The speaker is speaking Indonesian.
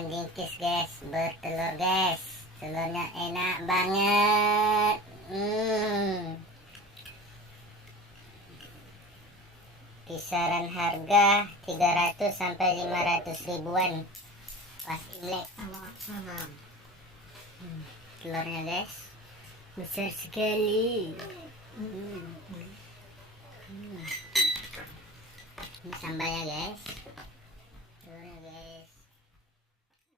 ikan jingkis guys, bertelur guys. Telurnya enak banget. Kisaran harga 300 sampai 500 ribuan pas Imlek. Telurnya guys besar sekali. Ini sambalnya guys.